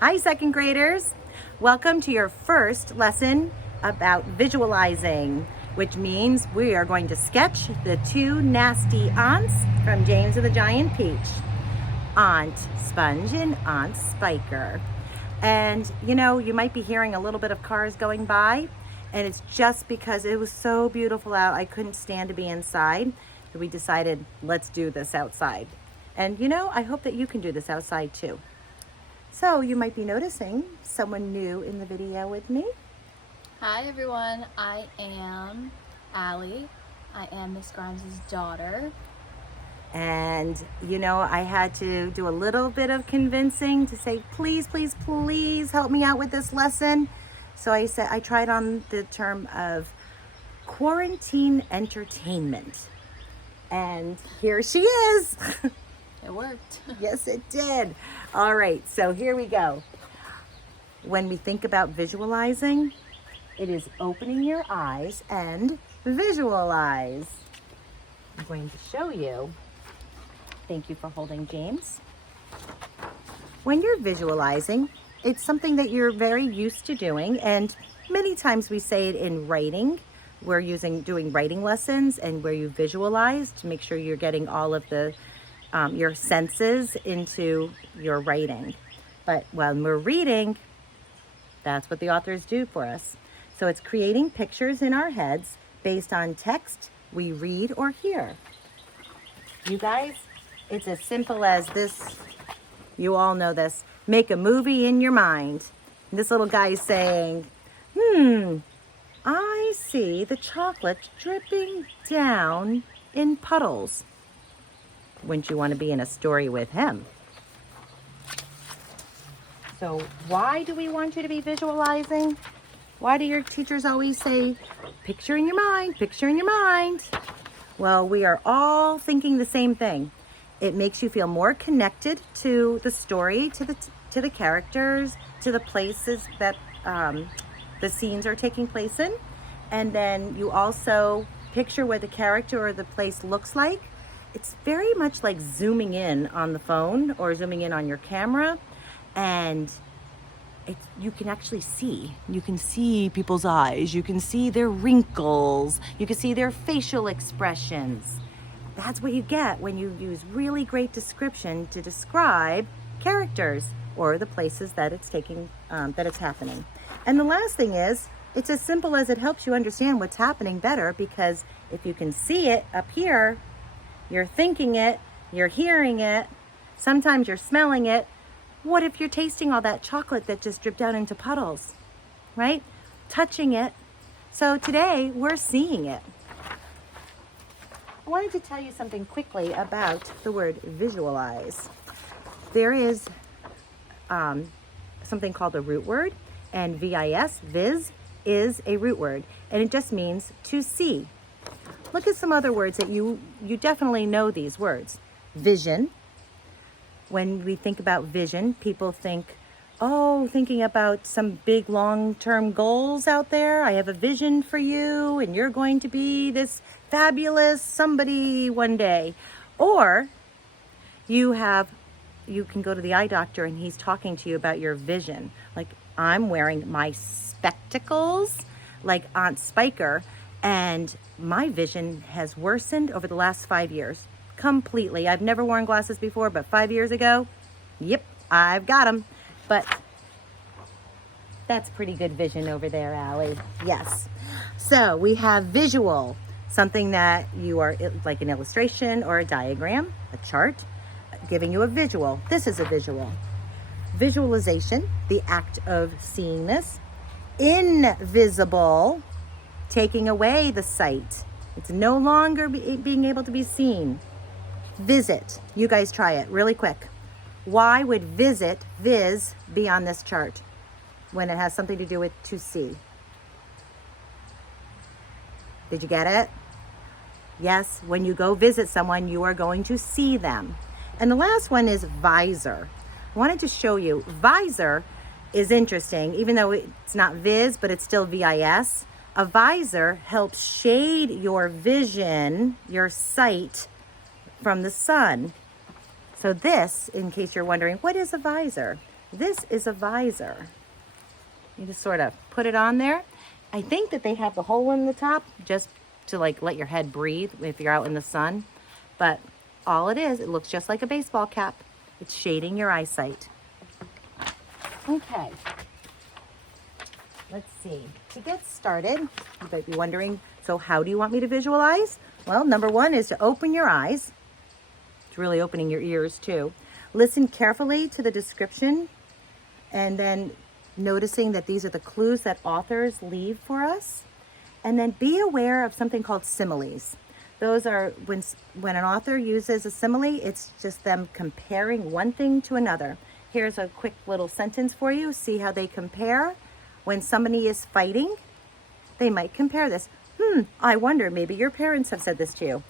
Hi, second graders. Welcome to your first lesson about visualizing, which means we are going to sketch the two nasty aunts from James and the Giant Peach, Aunt Sponge and Aunt Spiker. And you might be hearing a little bit of cars going by, and it's just because it was so beautiful out. I couldn't stand to be inside. So we decided, let's do this outside. And I hope that you can do this outside too. So you might be noticing someone new in the video with me. Hi everyone, I am Allie. I am Miss Grimes' daughter. And I had to do a little bit of convincing to say, please, please, please help me out with this lesson. So I tried on the term of quarantine entertainment. And here she is. It worked. Yes, it did. All right, so here we go. When we think about visualizing, it is opening your eyes and visualize. I'm going to show you. Thank you for holding, James. When you're visualizing, it's something that you're very used to doing, and many times we say it in writing. We're doing writing lessons and where you visualize to make sure you're getting all of the your senses into your writing. But when we're reading, that's what the authors do for us. So it's creating pictures in our heads based on text we read or hear. You guys, it's as simple as this. You all know this. Make a movie in your mind. And this little guy is saying, I see the chocolate dripping down in puddles. Wouldn't you want to be in a story with him? So why do we want you to be visualizing? Why do your teachers always say, picture in your mind, picture in your mind? Well, we are all thinking the same thing. It makes you feel more connected to the story, to the characters, to the places that the scenes are taking place in. And then you also picture what the character or the place looks like. It's very much like zooming in on the phone or zooming in on your camera, and you can actually see. You can see people's eyes. You can see their wrinkles. You can see their facial expressions. That's what you get when you use really great description to describe characters or the places that it's happening. And the last thing is, it's as simple as it helps you understand what's happening better, because if you can see it up here, you're thinking it, you're hearing it, sometimes you're smelling it. What if you're tasting all that chocolate that just dripped down into puddles, right? Touching it. So today we're seeing it. I wanted to tell you something quickly about the word visualize. There is something called a root word, and viz is a root word, and it just means to see. Look at some other words that you definitely know these words. Vision. When we think about vision, people think, thinking about some big long-term goals out there. I have a vision for you and you're going to be this fabulous somebody one day. Or you can go to the eye doctor and he's talking to you about your vision. Like, I'm wearing my spectacles like Aunt Spiker, and my vision has worsened over the last 5 years. Completely. I've never worn glasses before, but 5 years ago, yep, I've got them. But that's pretty good vision over there, Allie. Yes. So we have visual, something that you are like an illustration or a diagram, a chart, giving you a visual. This is a visual. Visualization, the act of seeing this. Invisible, taking away the sight. It's no longer being able to be seen. Visit. You guys try it really quick. Why would viz, be on this chart when it has something to do with to see? Did you get it? Yes, when you go visit someone, you are going to see them. And the last one is visor. I wanted to show you. Visor is interesting, even though it's not viz, but it's still VIS. A visor helps shade your vision, your sight, from the sun. So this, in case you're wondering, what is a visor? This is a visor. You just sort of put it on there. I think that they have the hole in the top just to like let your head breathe if you're out in the sun. But all it is, it looks just like a baseball cap. It's shading your eyesight. Okay. Let's see. To get started, you might be wondering, so how do you want me to visualize? Well, number one is to open your eyes. It's really opening your ears too. Listen carefully to the description and then noticing that these are the clues that authors leave for us. And then be aware of something called similes. Those are when an author uses a simile, it's just them comparing one thing to another. Here's a quick little sentence for you. See how they compare. When somebody is fighting, they might compare this. I wonder, maybe your parents have said this to you.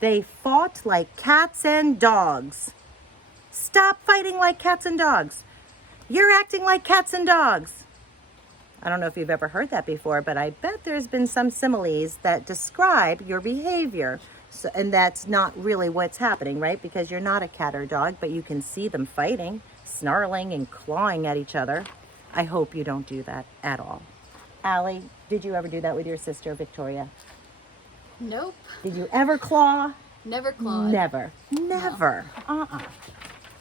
They fought like cats and dogs. Stop fighting like cats and dogs. You're acting like cats and dogs. I don't know if you've ever heard that before, but I bet there's been some similes that describe your behavior. So, and that's not really what's happening, right? Because you're not a cat or dog, but you can see them fighting, snarling and clawing at each other. I hope you don't do that at all. Allie, did you ever do that with your sister, Victoria? Nope. Did you ever claw? Never clawed. Never. Never. No.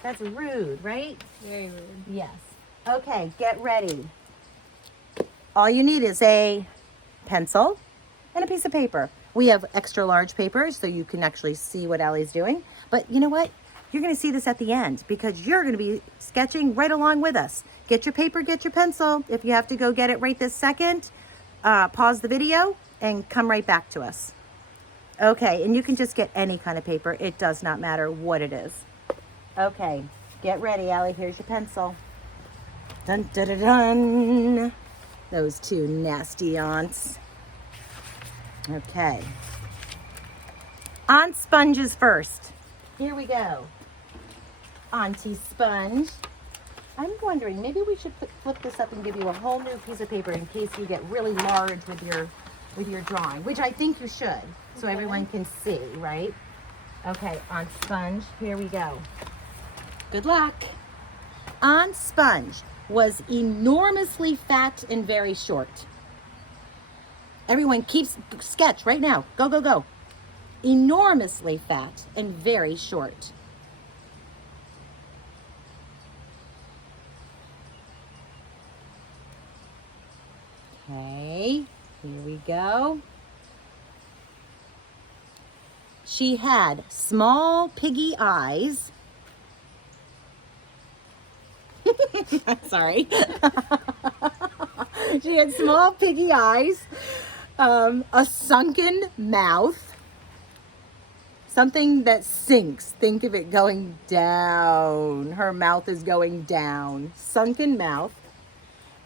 That's rude, right? Very rude. Yes. Okay, get ready. All you need is a pencil and a piece of paper. We have extra large papers so you can actually see what Allie's doing. But you know what? You're going to see this at the end because you're going to be sketching right along with us. Get your paper, get your pencil. If you have to go get it right this second, pause the video and come right back to us. Okay, and you can just get any kind of paper. It does not matter what it is. Okay, get ready, Allie. Here's your pencil. Dun, dun, dun, dun. Those two nasty aunts. Okay. On sponges first. Here we go. Auntie Sponge. I'm wondering, maybe we should flip this up and give you a whole new piece of paper in case you get really large with your drawing, which I think you should, so everyone can see, right? Okay, on Sponge, here we go. Good luck. On Sponge was enormously fat and very short. Everyone keeps sketch right now. Go, go, go. Enormously fat and very short. Okay, here we go. She had small piggy eyes. Sorry. She had small piggy eyes, a sunken mouth, something that sinks. Think of it going down. Her mouth is going down. Sunken mouth.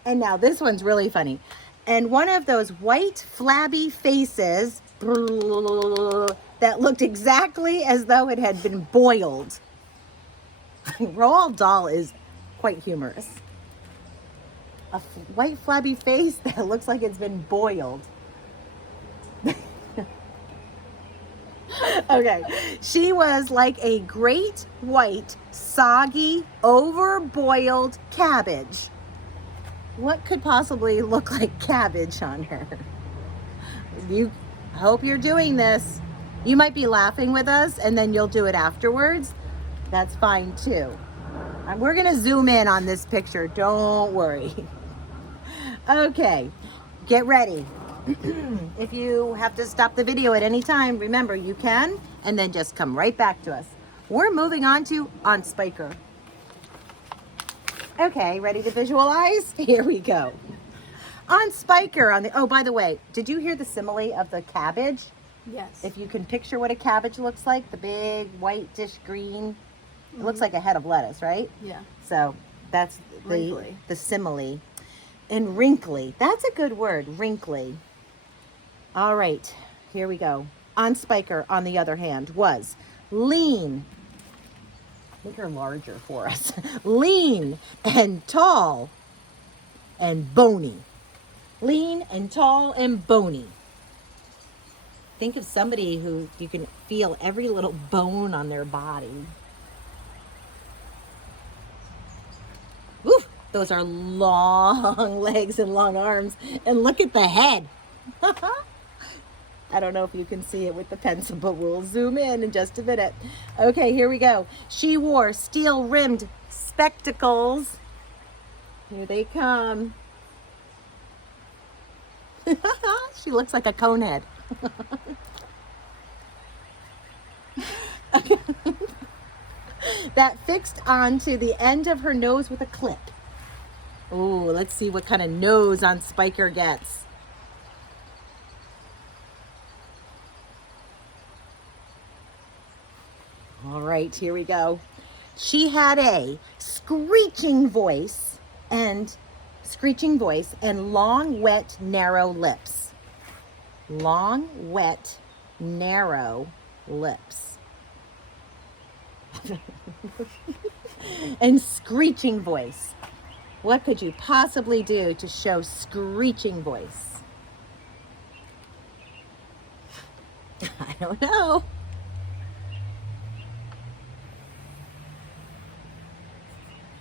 And now this one's really funny. And one of those white flabby faces that looked exactly as though it had been boiled. Roald Dahl is quite humorous. A white flabby face that looks like it's been boiled. Okay, she was like a great white, soggy, overboiled cabbage. What could possibly look like cabbage on her? You hope you're doing this. You might be laughing with us and then you'll do it afterwards. That's fine too. We're gonna zoom in on this picture, don't worry. Okay, get ready. If you have to stop the video at any time, remember you can, and then just come right back to us. We're moving on to On Spiker. Okay, ready to visualize? Here we go. On Spiker, oh, by the way, did you hear the simile of the cabbage? Yes. If you can picture what a cabbage looks like, the big white dish green, it looks like a head of lettuce, right? Yeah. So that's the simile. And wrinkly, that's a good word, wrinkly. All right, here we go. On Spiker, on the other hand, was lean. Make her larger for us. Lean and tall and bony. Lean and tall and bony. Think of somebody who you can feel every little bone on their body. Oof. those are long legs and long arms. And look at the head. I don't know if you can see it with the pencil, but we'll zoom in just a minute. Okay, here we go. She wore steel-rimmed spectacles. Here they come. She looks like a conehead. That fixed onto the end of her nose with a clip. Ooh, let's see what kind of nose on Spiker gets. All right, here we go. She had a screeching voice and long, wet, narrow lips. Long, wet, narrow lips. And screeching voice. What could you possibly do to show screeching voice? I don't know.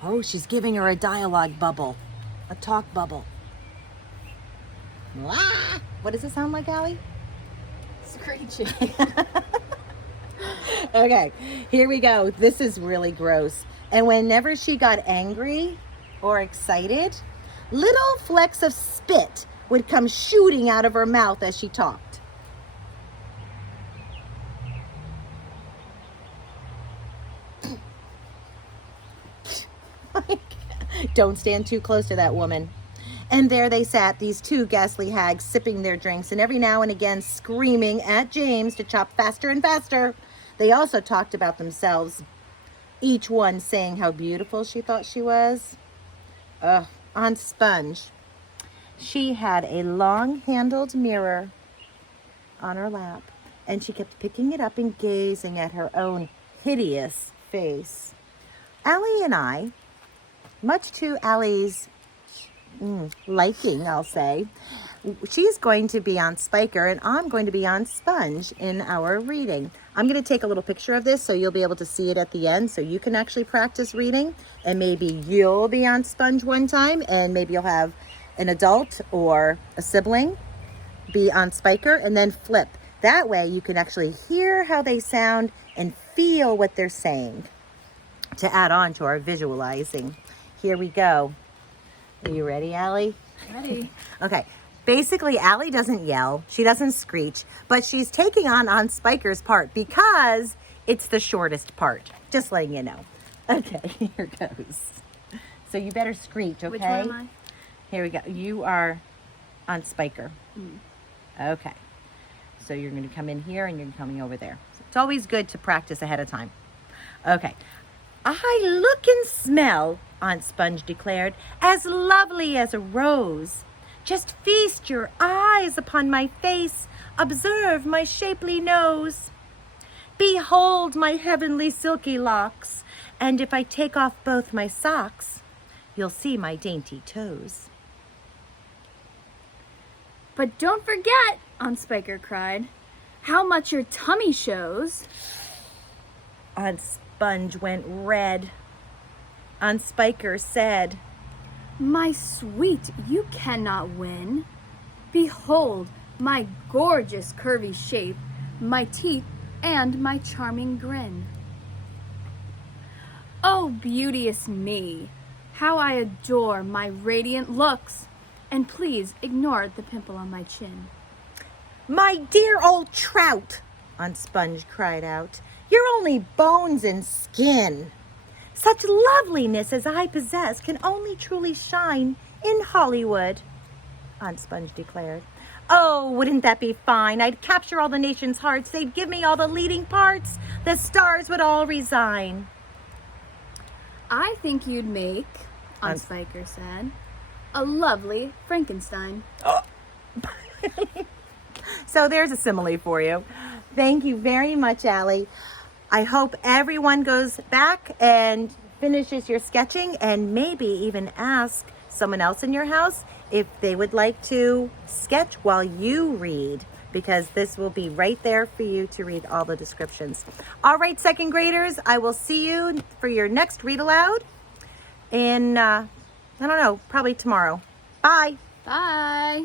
Oh, she's giving her a dialogue bubble, a talk bubble. Wah! What does it sound like, Allie? Screeching. Okay, here we go. This is really gross. And whenever she got angry or excited, little flecks of spit would come shooting out of her mouth as she talked. Don't stand too close to that woman. And there they sat, these two ghastly hags, sipping their drinks and every now and again screaming at James to chop faster and faster. They also talked about themselves, each one saying how beautiful she thought she was. On Sponge, she had a long-handled mirror on her lap, and she kept picking it up and gazing at her own hideous face. Allie and I, much to Allie's liking, I'll say, she's going to be on Spiker and I'm going to be on Sponge in our reading. I'm going to take a little picture of this so you'll be able to see it at the end so you can actually practice reading, and maybe you'll be on Sponge one time and maybe you'll have an adult or a sibling be on Spiker and then flip. That way you can actually hear how they sound and feel what they're saying to add on to our visualizing. Here we go. Are you ready, Allie? Ready. Okay. Basically, Allie doesn't yell. She doesn't screech, but she's taking on Spiker's part because it's the shortest part. Just letting you know. Okay, here goes. So you better screech, okay? Which one am I? Here we go. You are on Spiker. Okay. So you're going to come in here and you're coming over there. So it's always good to practice ahead of time. Okay. I look and smell, Aunt Sponge declared, as lovely as a rose. Just feast your eyes upon my face, observe my shapely nose. Behold my heavenly silky locks, and if I take off both my socks, you'll see my dainty toes. But don't forget, Aunt Spiker cried, how much your tummy shows. Aunt Sponge went red. Aunt Spiker said, My sweet, you cannot win. Behold my gorgeous curvy shape, my teeth, and my charming grin. Oh, beauteous me, how I adore my radiant looks, and please ignore the pimple on my chin. My dear old trout, Aunt Sponge cried out, you're only bones and skin. Such loveliness as I possess can only truly shine in Hollywood, Aunt Sponge declared. Oh, wouldn't that be fine? I'd capture all the nation's hearts. They'd give me all the leading parts. The stars would all resign. I think you'd make, Aunt Spiker said, a lovely Frankenstein. So there's a simile for you. Thank you very much, Allie. I hope everyone goes back and finishes your sketching and maybe even ask someone else in your house if they would like to sketch while you read, because this will be right there for you to read all the descriptions. All right, second graders, I will see you for your next read aloud in I don't know, probably tomorrow. Bye. Bye.